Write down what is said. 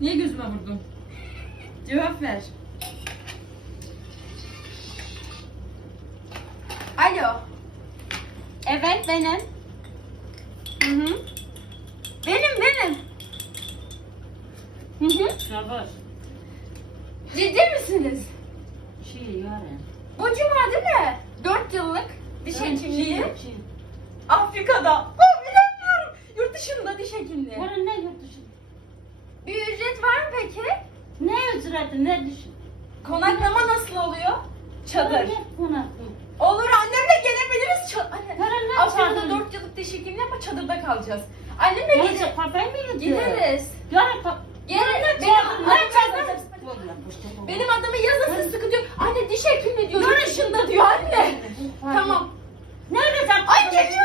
Niye gözüme vurdun? Cevap ver. Alo. Evet benim. Hı hı. Benim. Hı hı. Yavaş. Ciddi misiniz? Yarın. Bu cuma değil mi? 4 yıllık diş hekimliği. Şey. Afrika'da. Oh, bilemiyorum. Yurt dışında diş hekimliği. Yarın ne yurt dışı? Bir ücret var mı peki? Ne ücreti ne dışı? Konaklama nasıl oluyor? Çadır. Ne konaklı? Olur, annemle gelebiliriz. Anne. Yarın ne Afrika'da çadırı? 4 yıllık diş hekimliği ama çadırda kalacağız. Annemle Neyse gele... kafayı mı yedin? Gideriz. Yarın Benim adımı yazın, sıkı diyor. Anne diş hekimliği diyor. Yurt dışında diyor anne. Tamam. Nerede sen? Ay geliyor.